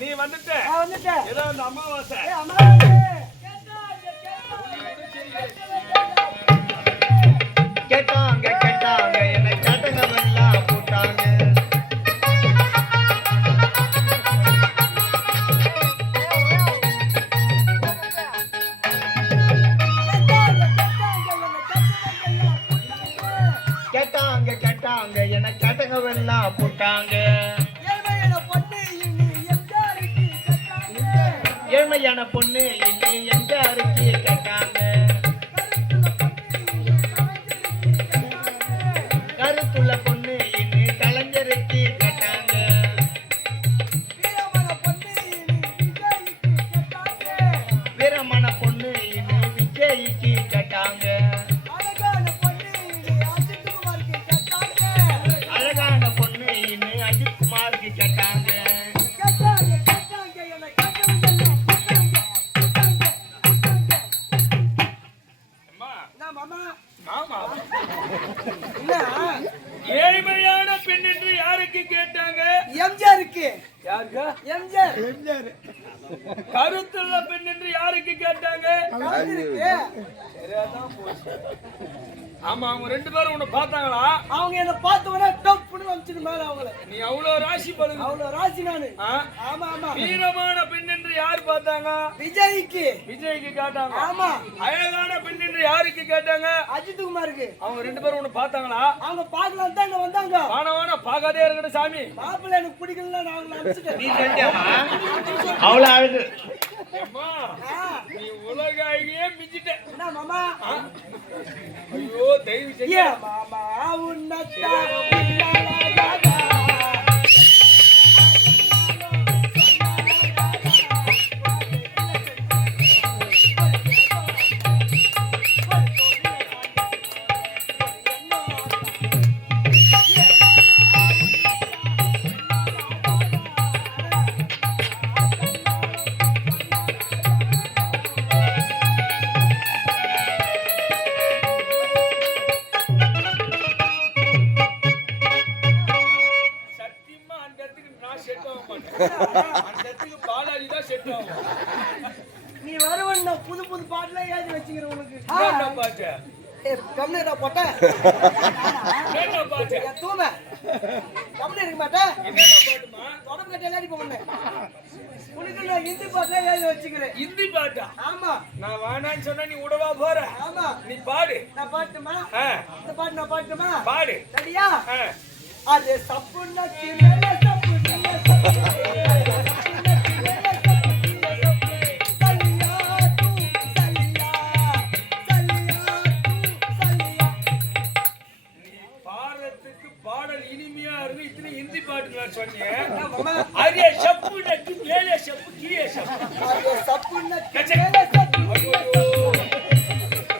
நீ வந்துட்ட ஏதோ அந்த அமாவாசை கேட்டாங்க கேட்டாங்க என்ன கேட்டவெல்லாம் போட்டாங்க. கேட்டாங்க கேட்டாங்க என்ன கேட்டவெல்லாம் போட்டாங்க. ஏழ்மையான பொண்ணு இன்னி எங்காருக்கு கேட்டாங்க. கருத்துள்ள பொண்ணு இன்னி கலைஞருக்கு கேட்டாங்க. வீரமான பொண்ணு இன்னி விஜய்க்கு கேட்டாங்க. அழகான பொண்ணு இன்னி அஜித் குமாருக்கு கேட்டாங்க. ஏழ்மையான பெண் என்று யாருக்கு கேட்டாங்க? எம்ஜிஆருக்கு. யாருக்கு? எம்ஜிஆர். கருத்துள்ள பெண் என்று யாருக்கு கேட்டாங்க? ஆமா, அவங்க ரெண்டு பேரும் உன்னை பார்த்தாங்களா? அவங்க என்ன பார்த்தவன டப்புன்னு வந்துச்சு மேல அவங்கள. நீ அவ்வளவு ராசி பலன். அவ்வளவு ராசி நானு. ஆமா ஆமா. வீரமான பெண் என்று யார் பார்த்தாங்க? விஜய்க்கு. விஜய்க்கு கேட்டாங்க. ஆமா. அழகான பெண் என்று யாருக்கு கேட்டாங்க? அஜித் குமாருக்கு. அவங்க ரெண்டு பேரும் உன்னை பார்த்தாங்களா? அவங்க பார்க்கலாம் தான் வந்தாங்க. வான பார்க்காதே இருக்கட்டும் சாமி. மாப்பிள்ளை எனக்கு பிடிக்கல நான் நினைச்சிட்டேன். நீ செஞ்சமா அவ்வளவு அழகு. அம்மா நீ உலகையே மிஞ்சிட்ட. என்ன மாமா? ஐயோ தெய்வ செய்ய மாமா உன்னதா நீ வரவன் புது புது பாட்டுல எழுதி வச்சுக்கிறேன் உனக்கு. பாட்டு கம்னேரா போட்ட பாட்டு தூம கம்னே இருக்க மாட்டேன். பாட்டுமா உடம்பு கட்ட எல்லாடி போனேன். உனக்கு நான் ஹிந்தி பாட்டுல எழுதி வச்சுக்கிறேன். ஹிந்தி பாட்டா? ஆமா. நான் வேணான்னு சொன்னா நீ உடவா போற? ஆமா. நீ பாடு. நான் பாட்டுமா? இந்த பாட்டு நான் பாட்டுமா? பாடு. சரியா? அது சப்புன்னா திரேல சப்புன்னா हिंदी पाट சொன்னீங்க. அரிய சப்பு நக்கு மேலே சப்பு கீழே சப்பு. அரிய சப்பு நக்கு மேலே சப்பு.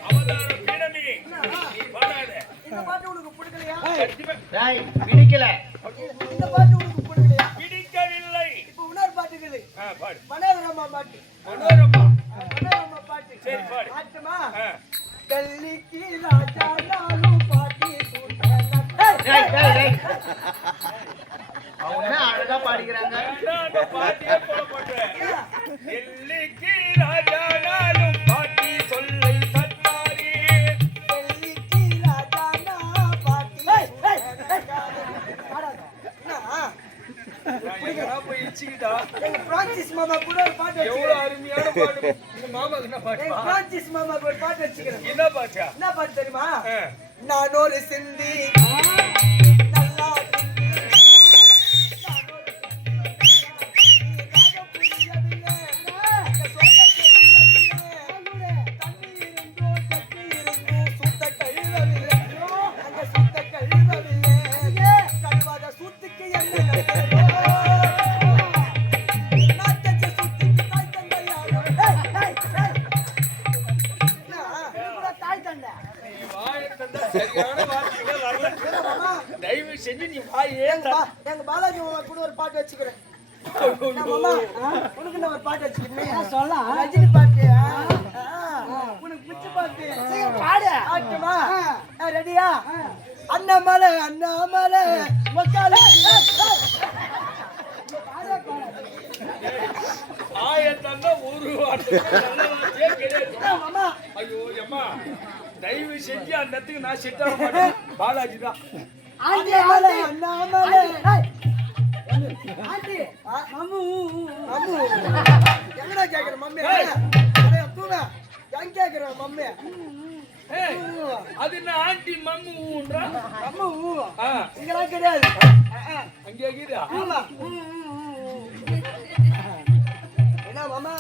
அவதார பீடமே நீ பாடாத. இந்த பாட்டு உனக்கு பிடிக்கலையா? டேய் பிடிக்கல. இந்த பாட்டு உனக்கு பிடிக்கலையா? பிடிக்கவில்லை. இப்போ இன்னொரு பாட்டு இருக்குது. பாடு. மனோரமா பாட்டு. மனோரமா பாட்டு. சரி பாடு. பாட்டுமா? டெல்லிக்கு ராஜா நாலு பாட்டி சூட்டன. டேய் டேய் டேய். அவங்க அழகா பாடிக்கிறாங்க. அந்த பாட்டியே போட மாட்டேன். டெல்லிக்கு ராஜா நாலு பாட்டி சொல்லை சத்தாரி. டெல்லிக்கு ராஜா நா பாட்டி. போய் இச்சிக்கிட்டா. எங்க பிரான்சிஸ் மாமா கூட ஒரு பாட்டு வச்சிருக்கேன். எவ்வளவு அருமையான பாட்டு. உங்க மாமா என்ன பாட்டு? எங்க பிரான்சிஸ் மாமா கூட ஒரு பாட்டு வச்சிருக்கேன். என்ன பாட்டா? என்ன பாட்டு தெரியுமா? நான் ஒரு சிந்தி நல்லா தயவு செஞ்சு நீ வாயே. எங்க பாலாஜி மாமா கூட ஒரு பாட்டு வச்சுக்கிறேன். உனக்கு நான் ஒரு பாட்டு வச்சுக்கிறேன். சொல்ல ரஜினி பாட்டு. உனக்கு பிடிச்ச பாட்டு பாடு. ஆட்டுமா? ரெடியா? அண்ணாமலை அண்ணாமலை மாட்டான்னா ஒரு வார்த்தை நல்ல வார்த்தையே கிடையாது. மாமா ஐயோ அம்மா தயவு செஞ்சு அந்த இடத்துக்கு நான் செட் ஆக மாட்டேன். பாலாஜி தான். ஆண்டி ஆண்டி அண்ணாமலை ஆண்டி மம்மு மம்மு எங்கடா கேக்குற மம்மி அடே தூங்க எங்க கேக்குற மம்மி ஏய், அது என்ன ஆண்டி மம்முன்றா? மம்மு ஆ, இங்கலாம் கிடையாது அங்கே இருக்குதா? ஆமா என்ன மாமா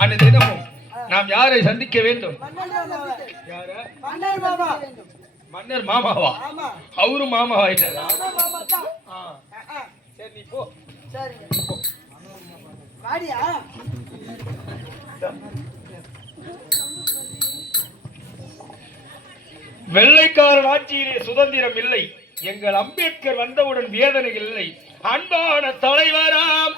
அந்த தினமும் நாம் யாரை சந்திக்க வேண்டும்? மன்னர் மாமா யார? மன்னர் மாமா மன்னர் மாமாவா? ஆமா அவரு மாமாவா ஆயிட்டாரா? மாமா தான் ஆ, சரி நீ போ. சரி வாடியா வெள்ளைக்காரன் ஆட்சியிலே சுதந்திரம் இல்லை. எங்கள் அம்பேத்கர் வந்தவுடன் வேதனை இல்லை. அன்பான தலைவராம்